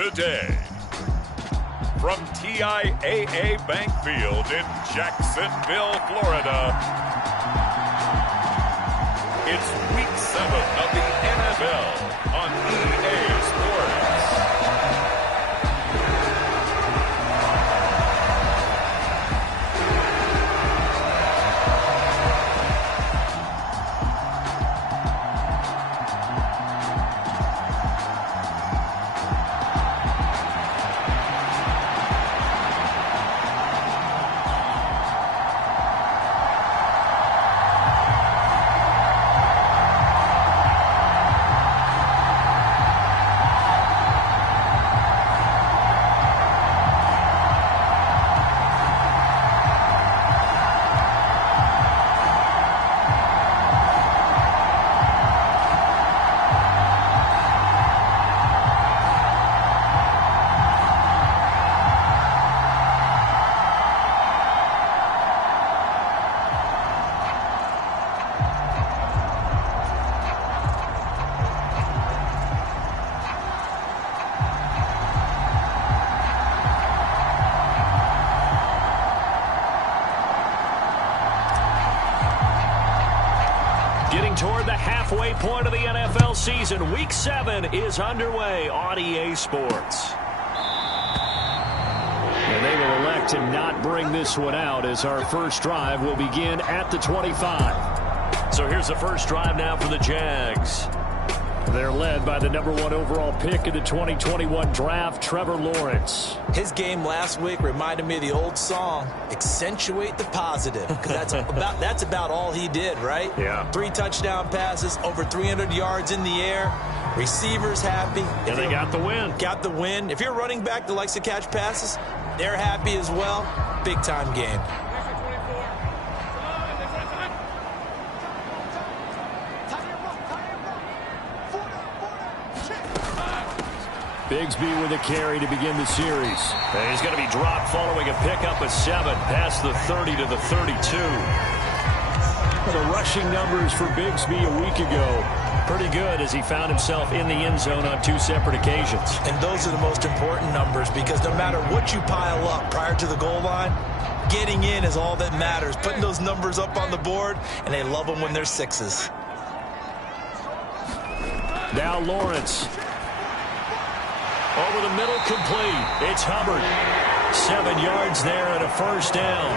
today. From TIAA Bank Field in Jacksonville, Florida, it's Week 7 of the NFL on EA Sports. Getting toward the halfway point of the NFL season, Week 7 is underway on EA Sports. And they will elect to not bring this one out as our first drive will begin at the 25. So here's the first drive now for the Jags. They're led by the #1 overall pick in the 2021 draft, Trevor Lawrence. His game last week reminded me of the old song, accentuate the positive, because that's about all he did, right? Yeah. 3 touchdown passes, over 300 yards in the air, receivers happy. And they got the win. Got the win. If you're a running back that likes to catch passes, they're happy as well. Big-time game. Bigsby with a carry to begin the series. And he's going to be dropped following a pickup of 7 past the 30 to the 32. The rushing numbers for Bigsby a week ago, pretty good as he found himself in the end zone on 2 separate occasions. And those are the most important numbers because no matter what you pile up prior to the goal line, getting in is all that matters. Putting those numbers up on the board, and they love them when they're 6s. Now Lawrence. Over the middle, complete. It's Hubbard. 7 yards there and a first down.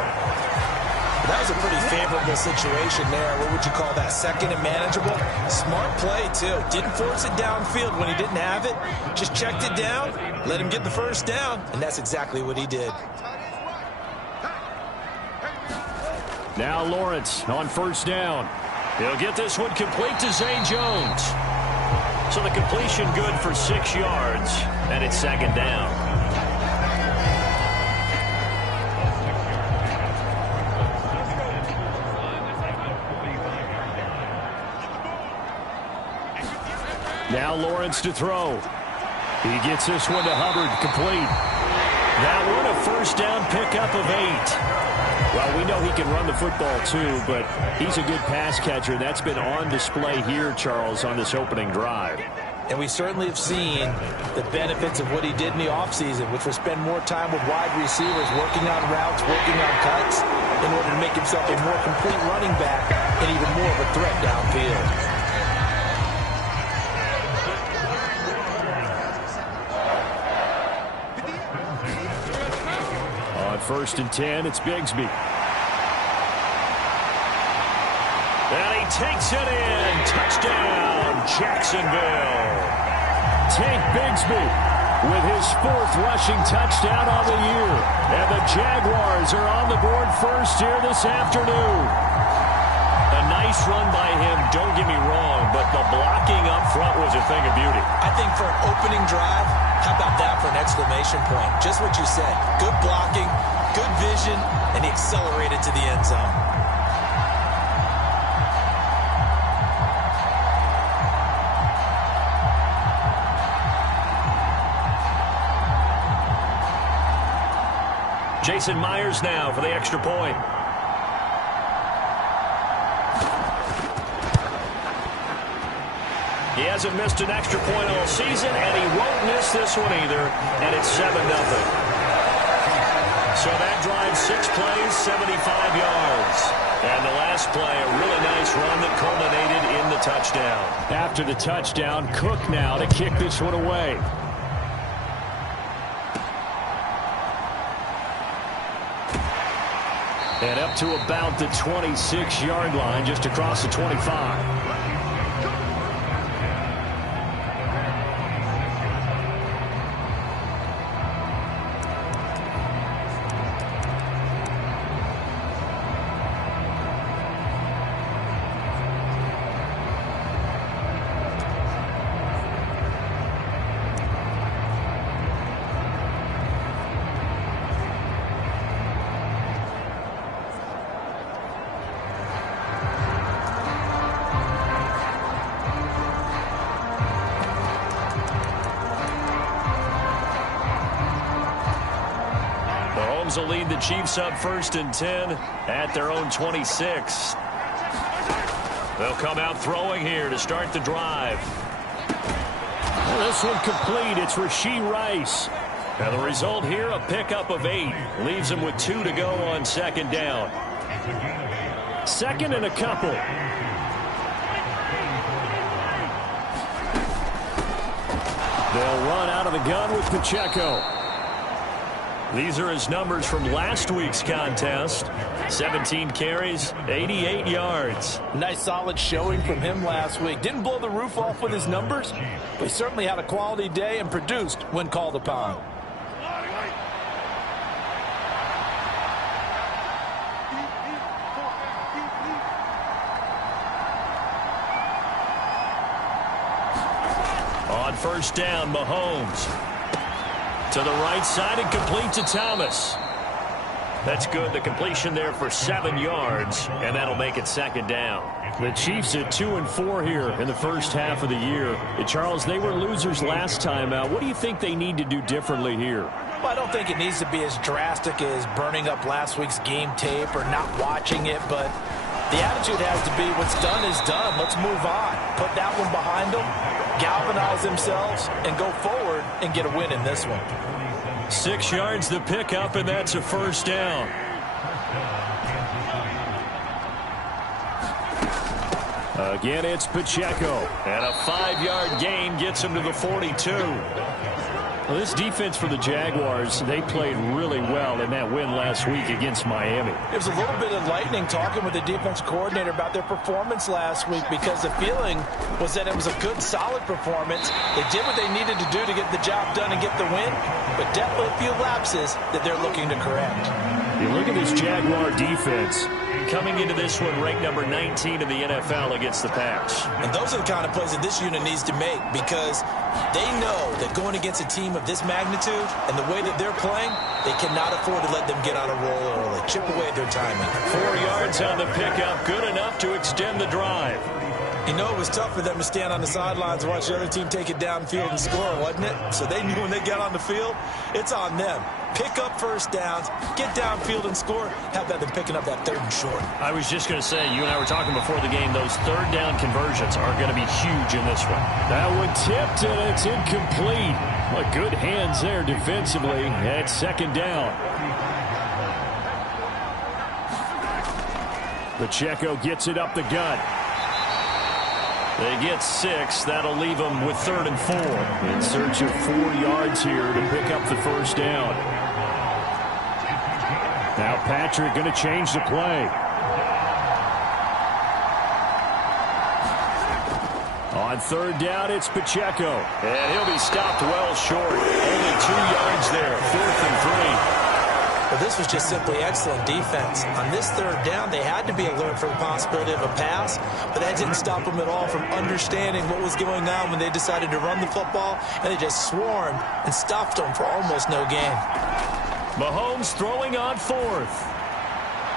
That was a pretty favorable situation there. What would you call that? Second and manageable? Smart play, too. Didn't force it downfield when he didn't have it. Just checked it down, let him get the first down, and that's exactly what he did. Now Lawrence on first down. He'll get this one complete to Zay Jones. So the completion good for 6 yards, and it's second down. Now Lawrence to throw. He gets this one to Hubbard, complete. That one a first down pickup of 8. Well, we know he can run the football too, but he's a good pass catcher. That's been on display here, Charles, on this opening drive. And we certainly have seen the benefits of what he did in the offseason, which was spend more time with wide receivers, working on routes, working on cuts, in order to make himself a more complete running back and even more of a threat downfield. First and 10, it's Bigsby. And he takes it in. Touchdown, Jacksonville. Tank Bigsby with his 4th rushing touchdown on the year. And the Jaguars are on the board first here this afternoon. A nice run by him, don't get me wrong, but the blocking up front was a thing of beauty. I think for an opening drive, how about that for an exclamation point? Just what you said. Good blocking, good vision, and he accelerated to the end zone. Jason Myers now for the extra point. hasn't missed an extra point all season, and he won't miss this one either, and it's 7-0. So that drives 6 plays, 75 yards. And the last play, a really nice run that culminated in the touchdown. After the touchdown, Cook now to kick this one away. And up to about the 26-yard line, just across the 25. Will lead the Chiefs up 1st and 10 at their own 26. They'll come out throwing here to start the drive. Well, this one complete. It's Rashee Rice. And the result here, a pickup of 8. Leaves them with 2 to go on 2nd down. 2nd and a couple. They'll run out of the gun with Pacheco. These are his numbers from last week's contest. 17 carries, 88 yards. Nice solid showing from him last week. Didn't blow the roof off with his numbers, but he certainly had a quality day and produced when called upon. On 1st down, Mahomes. To the right side and complete to Thomas. That's good. The completion there for 7 yards, and that'll make it 2nd down. The Chiefs at 2-4 here in the first half of the year. And Charles, they were losers last time out. What do you think they need to do differently here? Well, I don't think it needs to be as drastic as burning up last week's game tape or not watching it, but the attitude has to be what's done is done. Let's move on. Put that one behind them, galvanize themselves, and go forward and get a win in this one. 6 yards the pickup, and that's a 1st down. Again, it's Pacheco. And a 5-yard gain gets him to the 42. Well, this defense for the Jaguars, they played really well in that win last week against Miami. It was a little bit enlightening talking with the defense coordinator about their performance last week because the feeling was that it was a good, solid performance. They did what they needed to do to get the job done and get the win, but definitely a few lapses that they're looking to correct. You look at this Jaguar defense. Coming into this one ranked number 19 in the NFL against the pass. And those are the kind of plays that this unit needs to make because they know that going against a team of this magnitude and the way that they're playing, they cannot afford to let them get on a roll early. Chip away at their timing. 4 yards on the pickup, good enough to extend the drive. You know, it was tough for them to stand on the sidelines and watch the other team take it downfield and score, wasn't it? So they knew when they got on the field, it's on them. Pick up 1st downs, get downfield and score. How about them picking up that 3rd and short? I was just going to say, you and I were talking before the game, those 3rd down conversions are going to be huge in this one. That one tipped, and it's incomplete. Well, good hands there defensively. And it's 2nd down. Pacheco gets it up the gut. They get 6. That'll leave them with 3rd and 4. In search of 4 yards here to pick up the 1st down. Now Patrick going to change the play. On 3rd down, it's Pacheco. And he'll be stopped well short. Only 2 yards there. 4th and 3. Well, this was just simply excellent defense. On this 3rd down, they had to be alert for the possibility of a pass, but that didn't stop them at all from understanding what was going on when they decided to run the football, and they just swarmed and stopped them for almost no gain. Mahomes throwing on 4th.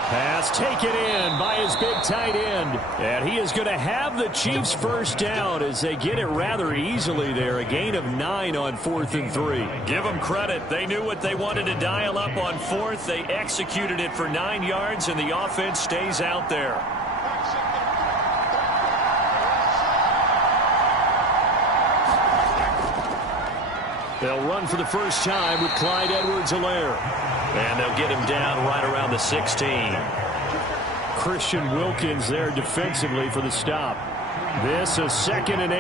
Pass taken in by his big tight end. And he is going to have the Chiefs 1st down as they get it rather easily there. A gain of 9 on 4th and 3. Give them credit. They knew what they wanted to dial up on 4th. They executed it for 9 yards, and the offense stays out there. They'll run for the first time with Clyde Edwards-Helaire. And they'll get him down right around the 16. Christian Wilkins there defensively for the stop. This is 2nd and 8.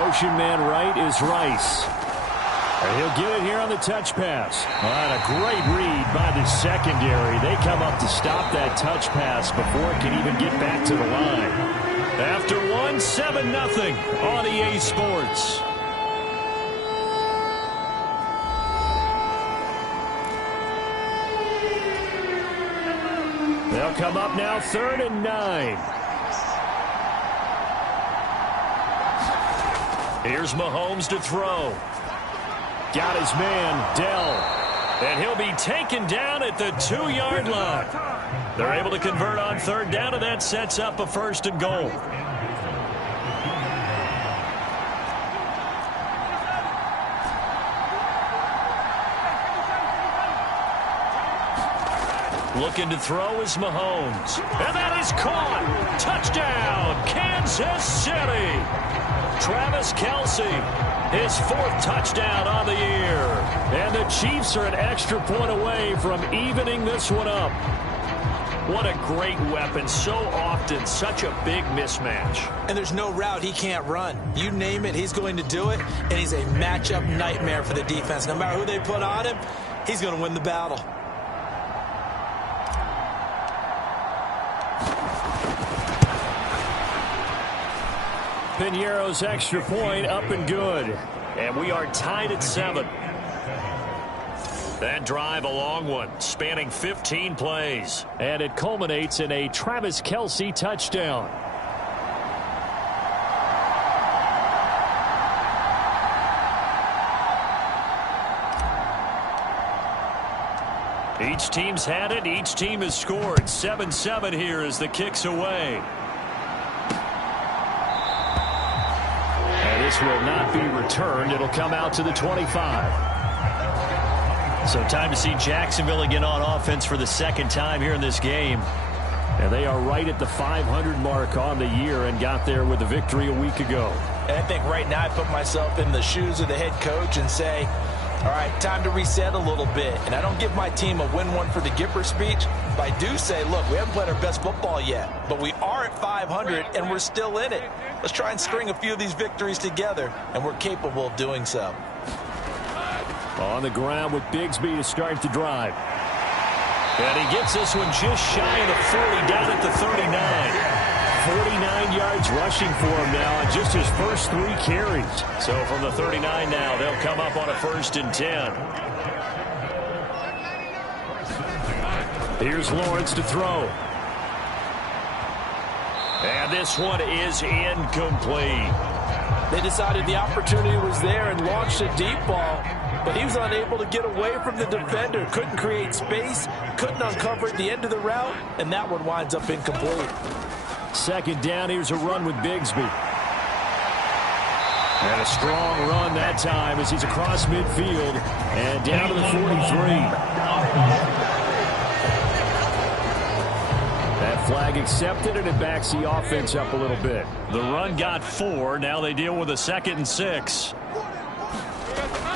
Motion man right is Rice. And he'll get it here on the touch pass. And a great read by the secondary. They come up to stop that touch pass before it can even get back to the line. After 7-0 on EA Sports. They'll come up now 3rd and 9. Here's Mahomes to throw. Got his man, Dell. And he'll be taken down at the 2-yard line. They're able to convert on 3rd down, and that sets up a 1st and goal. Looking to throw is Mahomes. And that is caught. Touchdown, Kansas City. Travis Kelce, his 4th touchdown on the year. And the Chiefs are an extra point away from evening this one up. What a great weapon. So often, such a big mismatch. And there's no route he can't run. You name it, he's going to do it. And he's a matchup nightmare for the defense. No matter who they put on him, he's going to win the battle. Piñeiro's extra point up and good. And we are tied at 7. That drive a long one, spanning 15 plays. And it culminates in a Travis Kelce touchdown. Each team's had it. Each team has scored. 7-7 here as the kick's away. This will not be returned. It'll come out to the 25. So time to see Jacksonville again on offense for the 2nd time here in this game. And they are right at the 500 mark on the year and got there with a victory a week ago. And I think right now I put myself in the shoes of the head coach and say, all right, time to reset a little bit. And I don't give my team a win one for the Gipper speech, but I do say, look, we haven't played our best football yet, but we are at 500 and we're still in it. Let's try and string a few of these victories together, and we're capable of doing so. On the ground with Bigsby to start the drive. And he gets this one just shy of the 40 down at the 39. 49 yards rushing for him now on just his first 3 carries. So from the 39 now, they'll come up on a 1st and 10. Here's Lawrence to throw. And this one is incomplete. They decided the opportunity was there and launched a deep ball, but he was unable to get away from the defender. Couldn't create space, couldn't uncover at the end of the route, and that one winds up incomplete. 2nd down, here's a run with Bigsby. And a strong run that time as he's across midfield and down to the 43. That flag accepted, and it backs the offense up a little bit. The run got 4. Now they deal with a 2nd and 6.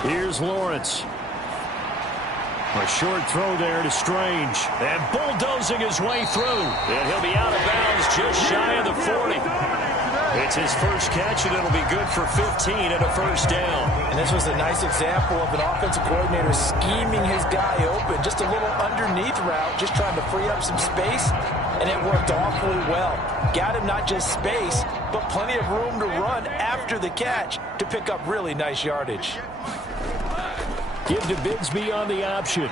Here's Lawrence. A short throw there to Strange. And bulldozing his way through. And he'll be out of bounds just shy of the 40. It's his first catch, and it'll be good for 15 and a 1st down. And this was a nice example of an offensive coordinator scheming his guy open. Just a little underneath route, just trying to free up some space, and it worked awfully well. Got him not just space, but plenty of room to run after the catch to pick up really nice yardage. Give to Bigsby on the option.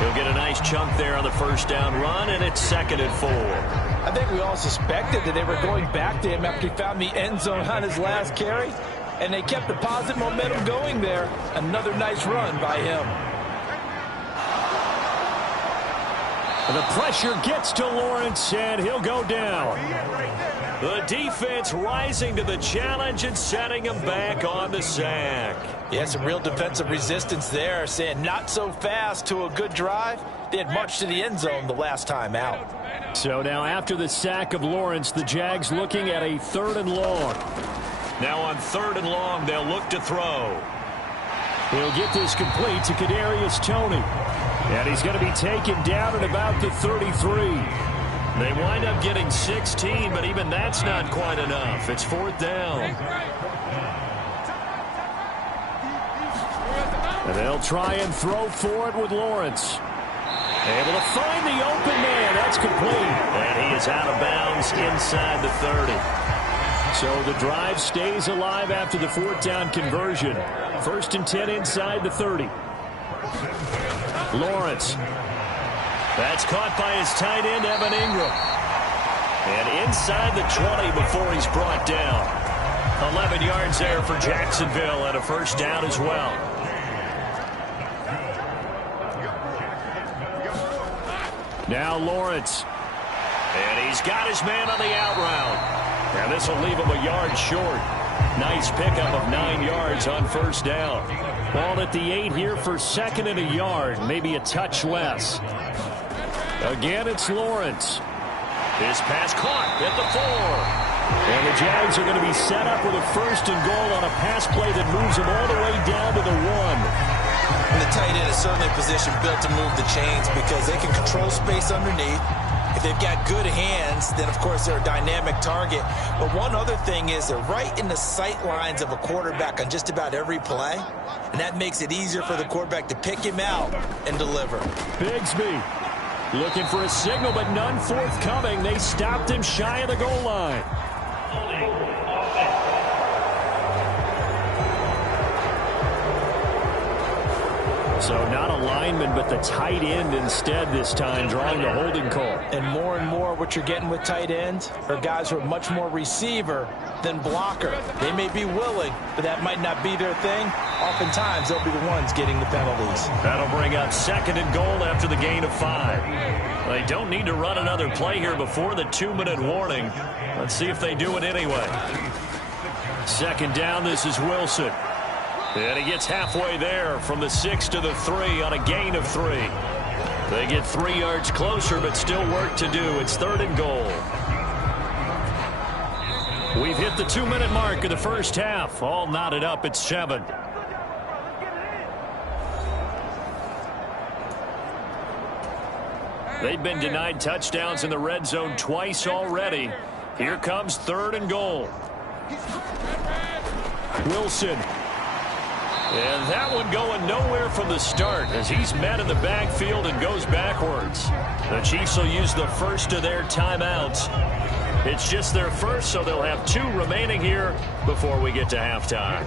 He'll get a nice chunk there on the 1st down run, and it's 2nd and 4. I think we all suspected that they were going back to him after he found the end zone on his last carry, and they kept the positive momentum going there. Another nice run by him. The pressure gets to Lawrence, and he'll go down. The defense rising to the challenge and setting him back on the sack. Yeah, some real defensive resistance there, saying not so fast to a good drive. They had marched to the end zone the last time out. So now after the sack of Lawrence, the Jags looking at a 3rd and long. Now on 3rd and long, they'll look to throw. He'll get this complete to Kadarius Toney. And he's going to be taken down at about the 33. They wind up getting 16, but even that's not quite enough. It's 4th down. And they'll try and throw for it with Lawrence. Able to find the open man. That's complete. And he is out of bounds inside the 30. So the drive stays alive after the 4th down conversion. 1st and 10 inside the 30. Lawrence. That's caught by his tight end, Evan Ingram. And inside the 20 before he's brought down. 11 yards there for Jacksonville and a 1st down as well. Now Lawrence. And he's got his man on the out route. And this will leave him a yard short. Nice pickup of 9 yards on 1st down. Ball at the 8 here for 2nd and a yard. Maybe a touch less. Again, it's Lawrence. His pass caught at the 4. And the Jags are going to be set up with a 1st and goal on a pass play that moves them all the way down to the 1. And the tight end is certainly a position built to move the chains because they can control space underneath. If they've got good hands, then, of course, they're a dynamic target. But one other thing is they're right in the sight lines of a quarterback on just about every play. And that makes it easier for the quarterback to pick him out and deliver. Bigsby looking for a signal, but none forthcoming. They stopped him shy of the goal line. So not a lineman, but the tight end instead this time, drawing the holding call. And more what you're getting with tight ends are guys who are much more receiver than blocker. They may be willing, but that might not be their thing. Oftentimes, they'll be the ones getting the penalties. That'll bring up 2nd and goal after the gain of 5. They don't need to run another play here before the 2-minute warning. Let's see if they do it anyway. 2nd down, this is Wilson. And he gets halfway there from the 6 to the 3 on a gain of 3. They get 3 yards closer, but still work to do. It's 3rd and goal. We've hit the 2-minute mark of the 1st half. All knotted up at 7. They've been denied touchdowns in the red zone twice already. Here comes 3rd and goal. Wilson. And that one going nowhere from the start as he's met in the backfield and goes backwards. The Chiefs will use the first of their timeouts. It's just their first, so they'll have 2 remaining here before we get to halftime.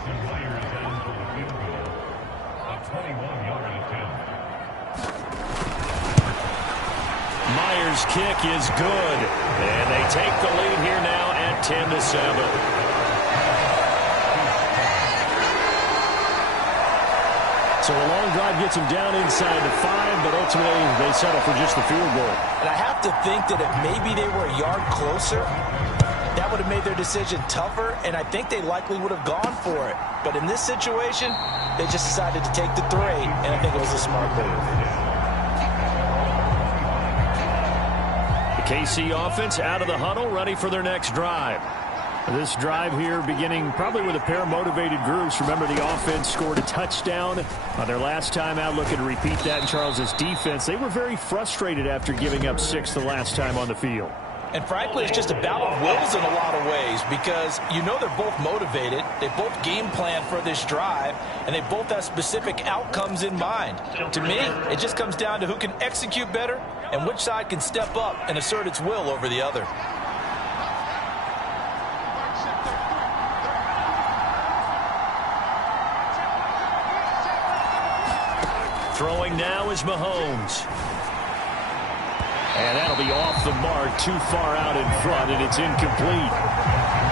Myers' kick is good. And they take the lead here now at 10-7. So a long drive gets them down inside the 5, but ultimately they settle for just the field goal. And I have to think that if maybe they were a yard closer, that would have made their decision tougher, and I think they likely would have gone for it. But in this situation, they just decided to take the 3, and I think it was a smart move. The KC offense out of the huddle, ready for their next drive. This drive here beginning probably with a pair of motivated groups. Remember, the offense scored a touchdown on their last time out. Looking to repeat that in Charles's defense. They were very frustrated after giving up 6 the last time on the field. And frankly, it's just a battle of wills in a lot of ways because you know they're both motivated. They both game plan for this drive, and they both have specific outcomes in mind. To me, it just comes down to who can execute better and which side can step up and assert its will over the other. Throwing now is Mahomes. And that'll be off the mark, too far out in front, and it's incomplete.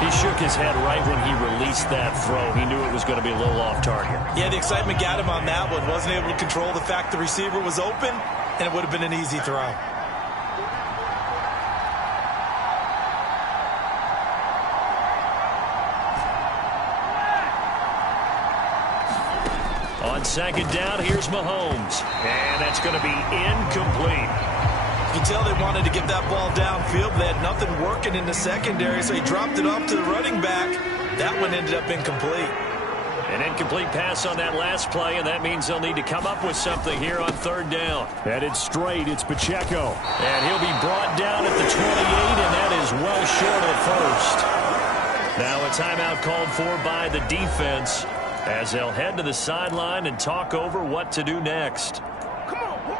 He shook his head right when he released that throw. He knew it was going to be a little off target. Yeah, the excitement got him on that one. Wasn't able to control the fact the receiver was open, and it would have been an easy throw. On second down, here's Mahomes. And that's going to be incomplete. You can tell they wanted to get that ball downfield. They had nothing working in the secondary, so he dropped it off to the running back. That one ended up incomplete. An incomplete pass on that last play, and that means they'll need to come up with something here on third down. Headed straight, it's Pacheco. And he'll be brought down at the 28, and that is well short of first. Now a timeout called for by the defense as they'll head to the sideline and talk over what to do next. Come on, boy.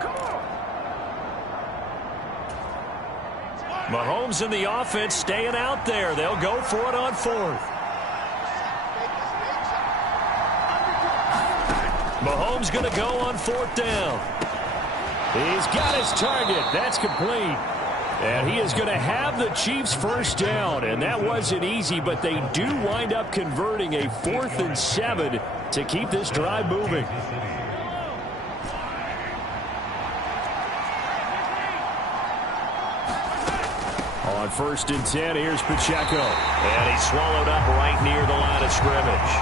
Come on. Mahomes and the offense staying out there. They'll go for it on fourth. Mahomes going to go on fourth down. He's got his target. That's complete. And he is going to have the Chiefs first down. And that wasn't easy, but they do wind up converting a 4th and 7 to keep this drive moving. On 1st and 10, here's Pacheco. And he's swallowed up right near the line of scrimmage.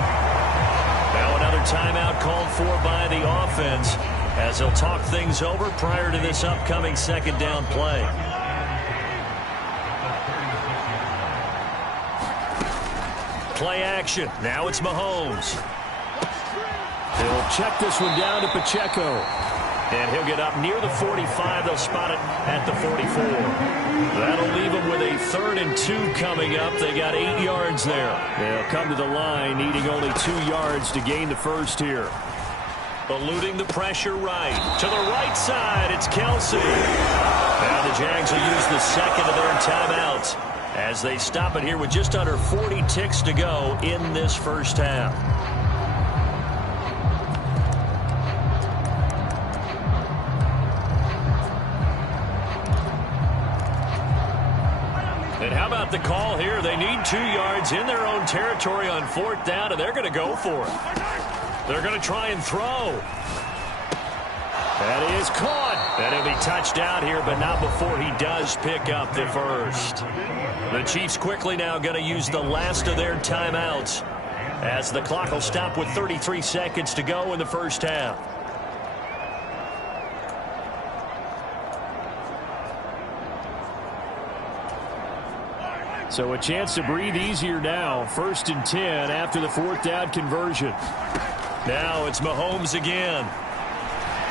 Now another timeout called for by the offense as they'll talk things over prior to this upcoming second down play. Play action. Now it's Mahomes. They'll check this one down to Pacheco. And he'll get up near the 45. They'll spot it at the 44. That'll leave them with a 3rd and 2 coming up. They got 8 yards there. They'll come to the line, needing only 2 yards to gain the first here. Eluding the pressure right. To the right side, it's Kelsey. Now the Jags will use the second of their timeouts as they stop it here with just under 40 ticks to go in this first half. And how about the call here? They need 2 yards in their own territory on 4th down, and they're going to go for it. They're going to try and throw. That is caught. And he'll be touched out here, but not before he does pick up the first. The Chiefs quickly now going to use the last of their timeouts as the clock will stop with 33 seconds to go in the first half. So a chance to breathe easier now. 1st and 10 after the 4th down conversion. Now it's Mahomes again.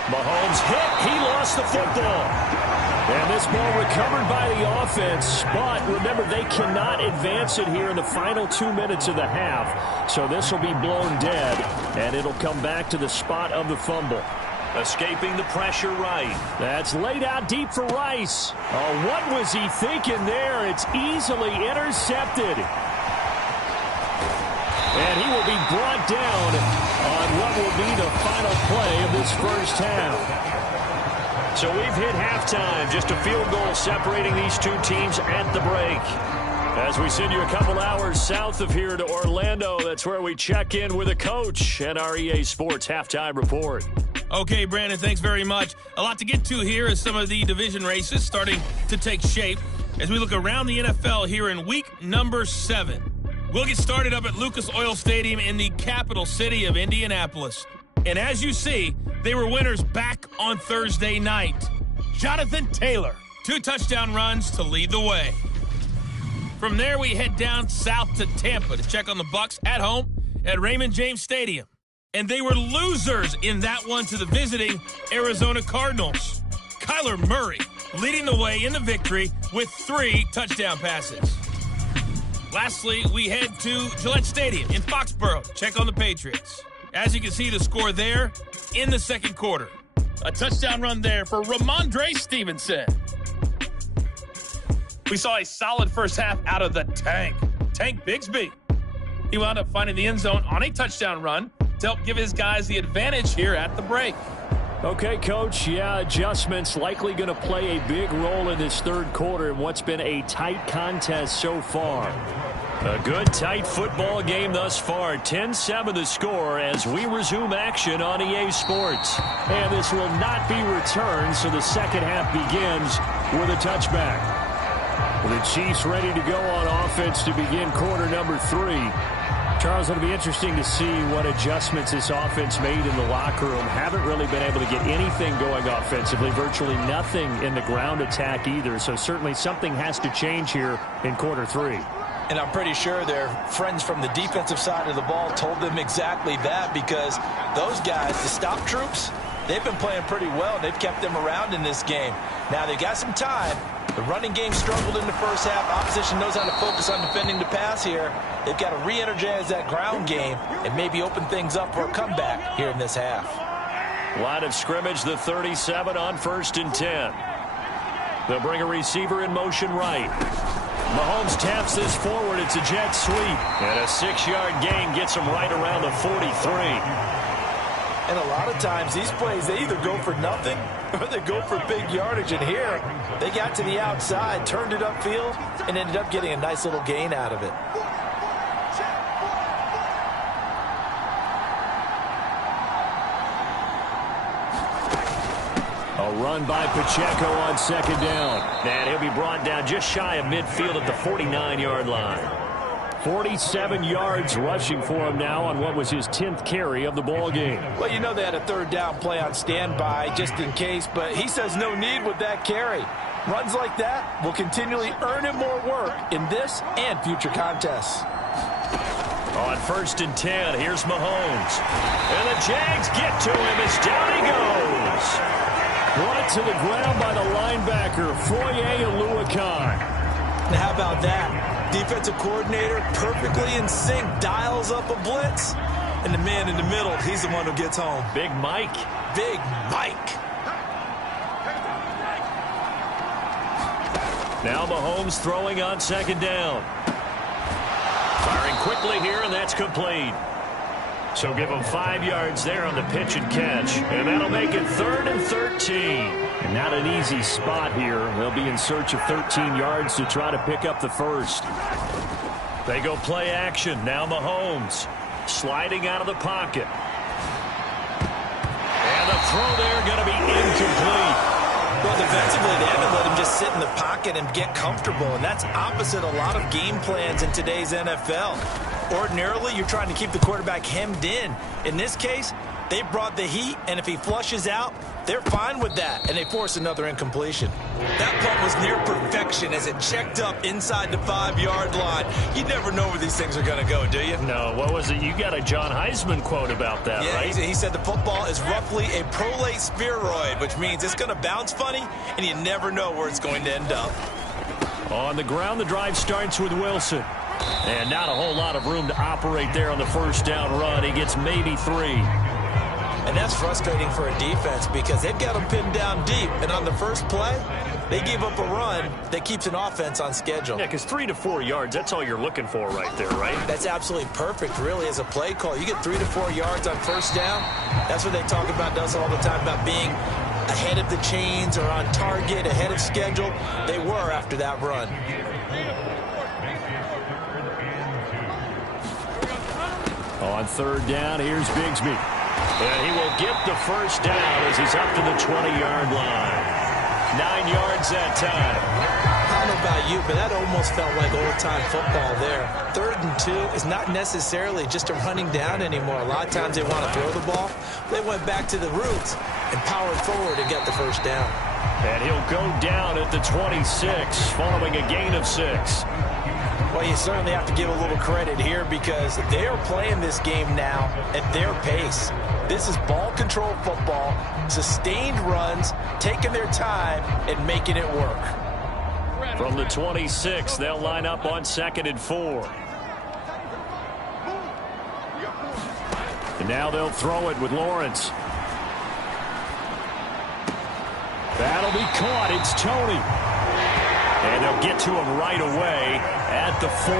Mahomes hit. He lost the football. And this ball recovered by the offense. But remember, they cannot advance it here in the final 2 minutes of the half. So this will be blown dead. And it'll come back to the spot of the fumble. Escaping the pressure right. That's laid out deep for Rice. Oh, what was he thinking there? It's easily intercepted. And he will be brought down on what will be the final play of this first half. So we've hit halftime. Just a field goal separating these two teams at the break. As we send you a couple hours south of here to Orlando, that's where we check in with a coach and our EA Sports Halftime Report. Okay, Brandon, thanks very much. A lot to get to here as some of the division races starting to take shape as we look around the NFL here in week number 7. We'll get started up at Lucas Oil Stadium in the capital city of Indianapolis. And as you see, they were winners back on Thursday night. Jonathan Taylor, 2 touchdown runs to lead the way. From there, we head down south to Tampa to check on the Bucs at home at Raymond James Stadium. And they were losers in that one to the visiting Arizona Cardinals. Kyler Murray leading the way in the victory with 3 touchdown passes. Lastly, we head to Gillette Stadium in Foxborough. Check on the Patriots. As you can see, the score there in the second quarter. A touchdown run there for Ramondre Stevenson. We saw a solid first half out of the Tank Bigsby. He wound up finding the end zone on a touchdown run to help give his guys the advantage here at the break. Okay, Coach, adjustments likely going to play a big role in this third quarter in what's been a tight contest so far. A good, tight football game thus far. 10-7 the score as we resume action on EA Sports. And this will not be returned, so the second half begins with a touchback. The Chiefs ready to go on offense to begin quarter number 3. Charles, it'll be interesting to see what adjustments this offense made in the locker room. Haven't really been able to get anything going offensively, virtually nothing in the ground attack either. So certainly something has to change here in quarter 3. And I'm pretty sure their friends from the defensive side of the ball told them exactly that, because those guys, the stop troops, they've been playing pretty well. They've kept them around in this game. Now they've got some time. The running game struggled in the first half. Opposition knows how to focus on defending the pass here. They've got to re-energize that ground game and maybe open things up for a comeback here in this half. Line of scrimmage, the 37 on 1st and 10. They'll bring a receiver in motion right. Mahomes taps this forward. It's a jet sweep. And a 6-yard gain gets him right around the 43. And a lot of times these plays, they either go for nothing or they go for big yardage. And here, they got to the outside, turned it upfield, and ended up getting a nice little gain out of it. A run by Pacheco on 2nd down. And he'll be brought down just shy of midfield at the 49-yard line. 47 yards rushing for him now on what was his 10th carry of the ball game. Well, you know they had a 3rd down play on standby just in case, but he says no need with that carry. Runs like that will continually earn him more work in this and future contests. On 1st and 10, here's Mahomes. And the Jags get to him as down he goes. Brought to the ground by the linebacker, Foye Oluokun. Now, how about that? Defensive coordinator perfectly in sync, dials up a blitz, and the man in the middle, he's the one who gets home. Big Mike. Big Mike. Now Mahomes throwing on 2nd down. Firing quickly here, and that's complete. So give him 5 yards there on the pitch and catch, and that'll make it 3rd and 13. And not an easy spot here. They'll be in search of 13 yards to try to pick up the first. They go play action. Now Mahomes sliding out of the pocket. And the throw there going to be incomplete. Well, defensively, they haven't let him just sit in the pocket and get comfortable, and that's opposite a lot of game plans in today's NFL. Ordinarily, you're trying to keep the quarterback hemmed in. In this case, they brought the heat, and if he flushes out, they're fine with that, and they force another incompletion. That punt was near perfection as it checked up inside the 5-yard line. You never know where these things are going to go, do you? No, what was it? You got a John Heisman quote about that, yeah, right? He said the football is roughly a prolate spheroid, which means it's going to bounce funny, and you never know where it's going to end up. On the ground, the drive starts with Wilson. And not a whole lot of room to operate there on the 1st down run. He gets maybe 3. And that's frustrating for a defense because they've got them pinned down deep. And on the first play, they give up a run that keeps an offense on schedule. Yeah, because 3 to 4 yards, that's all you're looking for right there, right? That's absolutely perfect, really, as a play call. You get 3 to 4 yards on 1st down. That's what they talk about, does all the time, about being ahead of the chains or on target, ahead of schedule. They were after that run. On 3rd down, here's Bigsby. And he will get the 1st down as he's up to the 20-yard line. 9 yards that time. I don't know about you, but that almost felt like old-time football there. 3rd and 2 is not necessarily just a running down anymore. A lot of times they want to throw the ball. They went back to the roots and powered forward and got the 1st down. And he'll go down at the 26 following a gain of 6. Well, you certainly have to give a little credit here because they are playing this game now at their pace. This is ball control football, sustained runs, taking their time and making it work. From the 26, they'll line up on 2nd and 4. And now they'll throw it with Lawrence. That'll be caught. It's Tony. And they'll get to him right away at the 40.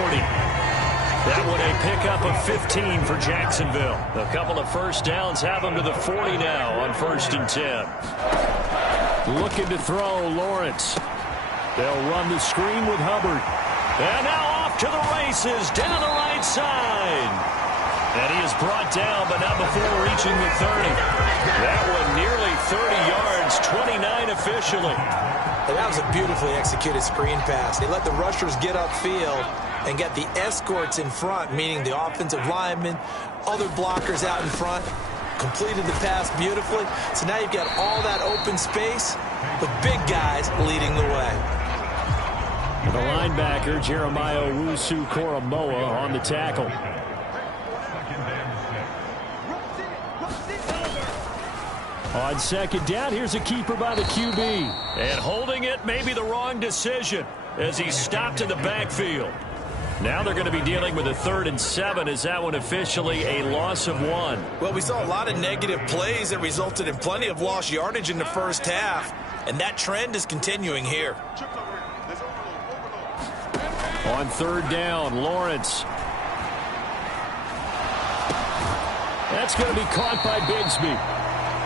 That would a pickup of 15 for Jacksonville. A couple of 1st downs have them to the 40 now on 1st and 10. Looking to throw Lawrence. They'll run the screen with Hubbard. And now off to the races down the right side. And he is brought down, but not before reaching the 30. That one nearly 30 yards, 29 officially. And that was a beautifully executed screen pass. They let the rushers get upfield, and get the escorts in front, meaning the offensive linemen, other blockers out in front. Completed the pass beautifully. So now you've got all that open space with big guys leading the way. The linebacker, Jeremiah Owusu-Koramoah, on the tackle. On second down, here's a keeper by the QB. And holding it may be the wrong decision as he stopped in the backfield. Now they're going to be dealing with a 3rd and 7. Is that one officially a loss of 1? Well, we saw a lot of negative plays that resulted in plenty of lost yardage in the first half, and that trend is continuing here. On 3rd down, Lawrence. That's going to be caught by Bigsby.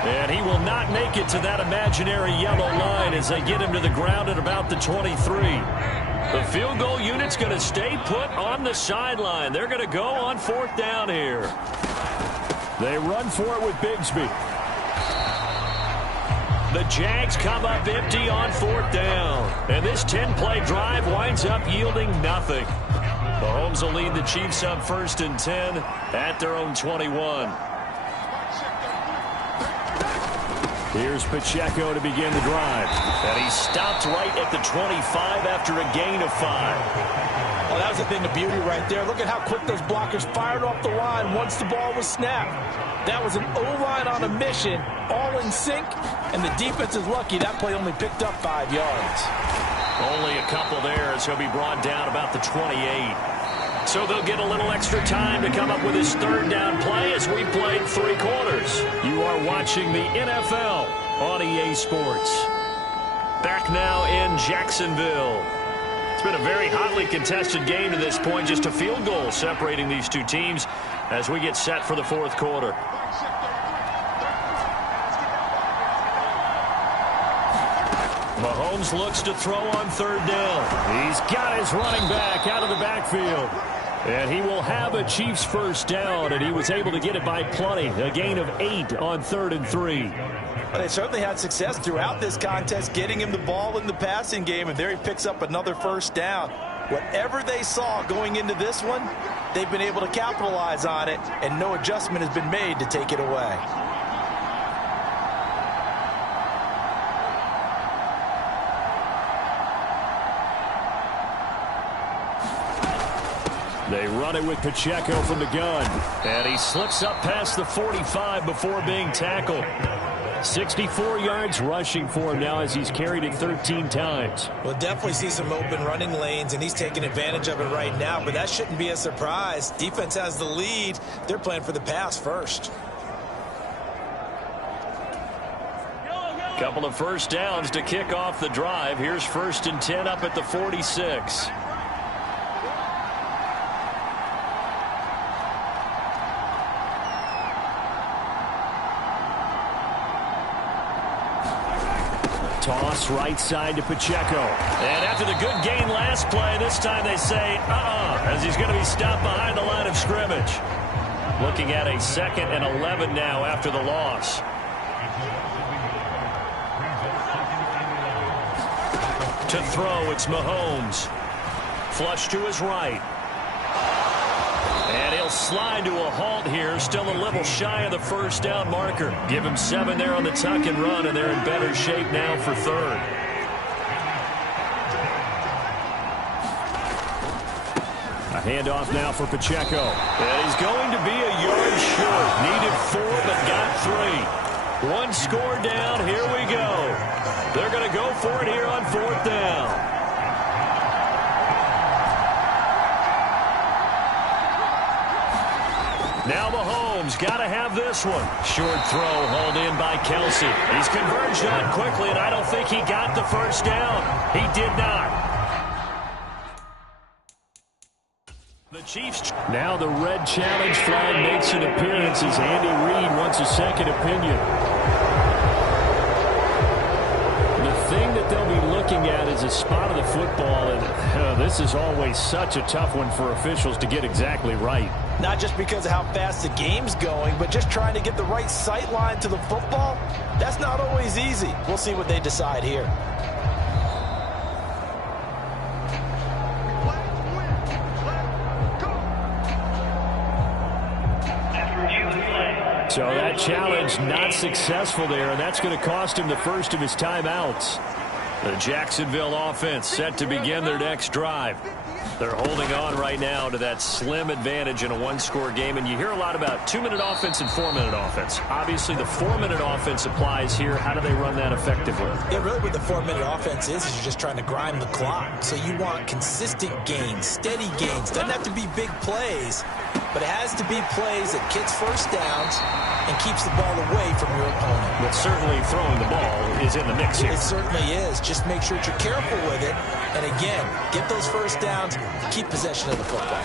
And he will not make it to that imaginary yellow line as they get him to the ground at about the 23. The field goal unit's going to stay put on the sideline. They're going to go on 4th down here. They run for it with Bigsby. The Jags come up empty on 4th down. And this 10-play drive winds up yielding nothing. Mahomes will lead the Chiefs up 1st and 10 at their own 21. Here's Pacheco to begin the drive. And he stopped right at the 25 after a gain of 5. Well, that was the thing of beauty right there. Look at how quick those blockers fired off the line once the ball was snapped. That was an O-line on a mission, all in sync, and the defense is lucky that play only picked up 5 yards. Only a couple there as he'll be brought down about the 28. So they'll get a little extra time to come up with his 3rd down play as we played 3 quarters. You are watching the NFL on EA Sports. Back now in Jacksonville. It's been a very hotly contested game to this point. Just a field goal separating these two teams as we get set for the 4th quarter. Mahomes looks to throw on 3rd down. He's got his running back out of the backfield. And he will have a Chiefs 1st down, and he was able to get it by plenty. A gain of 8 on 3rd and 3. Well, they certainly had success throughout this contest, getting him the ball in the passing game, and there he picks up another 1st down. Whatever they saw going into this one, they've been able to capitalize on it, and no adjustment has been made to take it away. They run it with Pacheco from the gun. And he slips up past the 45 before being tackled. 64 yards rushing for him now as he's carried it 13 times. We'll definitely see some open running lanes, and he's taking advantage of it right now, but that shouldn't be a surprise. Defense has the lead. They're playing for the pass first. Couple of 1st downs to kick off the drive. Here's 1st and 10 up at the 46. Toss right side to Pacheco. And after the good gain last play, this time they say, as he's going to be stopped behind the line of scrimmage. Looking at a 2nd and 11 now after the loss. To throw, it's Mahomes. Flush to his right. And he'll slide to a halt here, still a little shy of the 1st down marker. Give him 7 there on the tuck and run, and they're in better shape now for 3rd. A handoff now for Pacheco. And he's going to be a yard short. Needed 4, but got 3. 1 score down, here we go. They're going to go for it here on 4th down. Now Mahomes got to have this one. Short throw hauled in by Kelsey. He's converged on quickly, and I don't think he got the 1st down. He did not. The Chiefs. Now the red challenge flag makes an appearance as Andy Reid wants a second opinion. The thing that they'll be looking at is a spot of the football, and this is always such a tough one for officials to get exactly right. Not just because of how fast the game's going, but just trying to get the right sight line to the football. That's not always easy. We'll see what they decide here. So that challenge not successful there, and that's going to cost him the first of his timeouts. The Jacksonville offense set to begin their next drive. They're holding on right now to that slim advantage in a one-score game, and you hear a lot about 2-minute offense and 4-minute offense. Obviously, the 4-minute offense applies here. How do they run that effectively? Yeah, really what the 4-minute offense is you're just trying to grind the clock. So you want consistent gains, steady gains. Doesn't have to be big plays, but it has to be plays that gets first downs and keeps the ball away from your opponent. But certainly throwing the ball is in the mix here. It certainly is. Just make sure that you're careful with it. And again, get those first downs, keep possession of the football.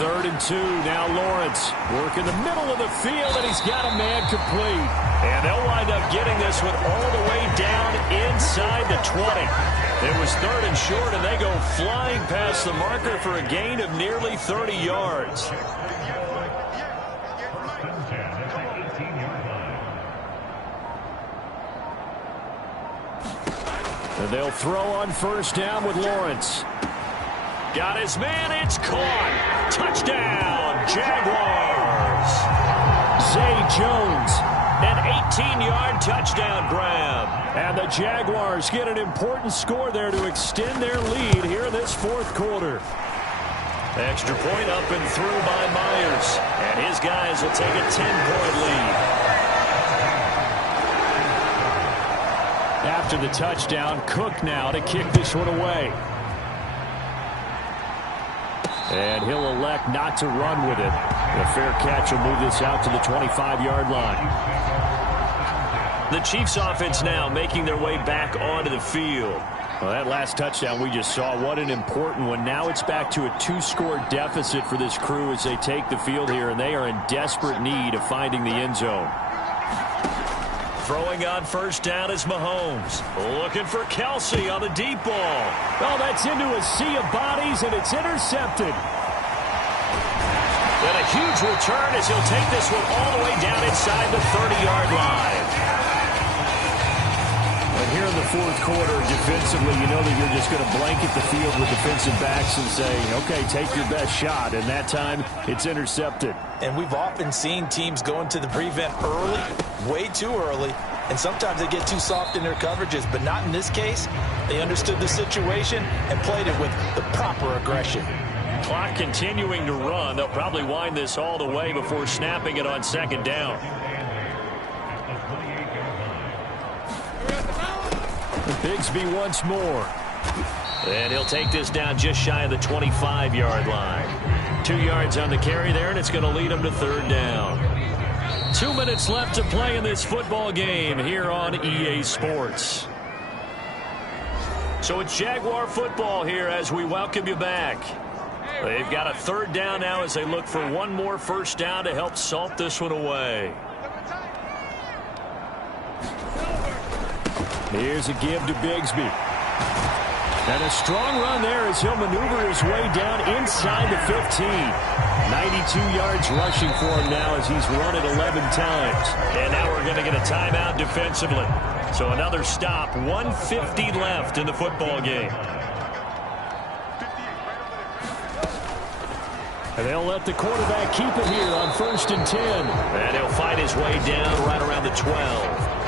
3rd and 2. Now Lawrence work in the middle of the field, and he's got a man complete. And they'll wind up getting this one all the way down inside the 20. It was 3rd and short, and they go flying past the marker for a gain of nearly 30 yards. And they'll throw on first down with Lawrence. Got his man, it's caught. Touchdown, Jaguars. Zay Jones. An 18-yard touchdown grab. And the Jaguars get an important score there to extend their lead here in this 4th quarter. Extra point up and through by Myers. And his guys will take a 10-point lead. After the touchdown, Cook now to kick this one away. And he'll elect not to run with it. A fair catch will move this out to the 25-yard line. The Chiefs offense now making their way back onto the field. Well, that last touchdown we just saw, what an important one. Now it's back to a 2-score deficit for this crew as they take the field here, and they are in desperate need of finding the end zone. Throwing on first down is Mahomes. Looking for Kelsey on the deep ball. Oh, that's into a sea of bodies, and it's intercepted. And a huge return as he'll take this one all the way down inside the 30-yard line. But here in the 4th quarter, defensively, you know that you're just going to blanket the field with defensive backs and say, okay, take your best shot. And that time, it's intercepted. And we've often seen teams go into the prevent early, way too early, and sometimes they get too soft in their coverages. But not in this case. They understood the situation and played it with the proper aggression. Clock continuing to run. They'll probably wind this all the way before snapping it on 2nd down. Bigsby once more. And he'll take this down just shy of the 25-yard line. 2 yards on the carry there, and it's going to lead him to 3rd down. 2 minutes left to play in this football game here on EA Sports. So it's Jaguar football here as we welcome you back. They've got a 3rd down now as they look for one more first down to help salt this one away. Here's a give to Bigsby. And a strong run there as he'll maneuver his way down inside the 15. 92 yards rushing for him now as he's run it 11 times. And now we're going to get a timeout defensively. So another stop, 1:50 left in the football game. And they'll let the quarterback keep it here on 1st and 10. And he'll fight his way down right around the 12.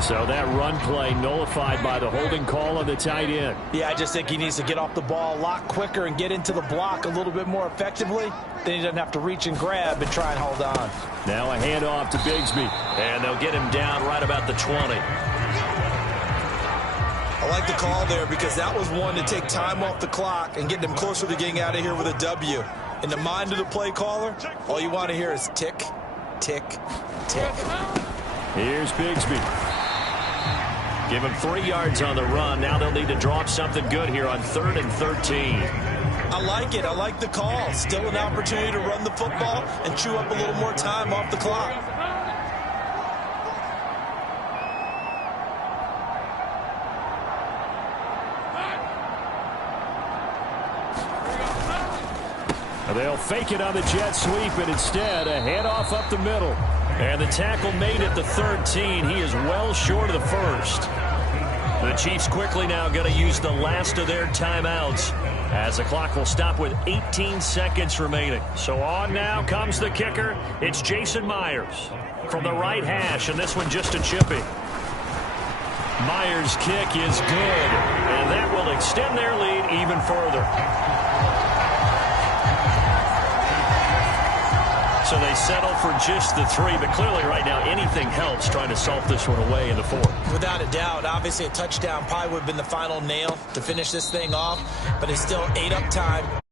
So that run play nullified by the holding call on the tight end. Yeah, I just think he needs to get off the ball a lot quicker and get into the block a little bit more effectively. Then he doesn't have to reach and grab and try and hold on. Now a handoff to Bigsby. And they'll get him down right about the 20. I like the call there because that was one to take time off the clock and get them closer to getting out of here with a W. In the mind of the play caller, all you want to hear is tick, tick, tick. Here's Bigsby. Give him 3 yards on the run. Now they'll need to drop something good here on 3rd and 13. I like it. I like the call. Still an opportunity to run the football and chew up a little more time off the clock. They'll fake it on the jet sweep, and instead a handoff up the middle. And the tackle made at the 13. He is well short of the first. The Chiefs quickly now going to use the last of their timeouts as the clock will stop with 18 seconds remaining. So on now comes the kicker. It's Jason Myers from the right hash, and this one just a chippy. Myers' kick is good, and that will extend their lead even further. So they settle for just the 3, but clearly right now anything helps trying to salt this one away in the 4th. Without a doubt, obviously a touchdown probably would have been the final nail to finish this thing off, but it's still 8 up time.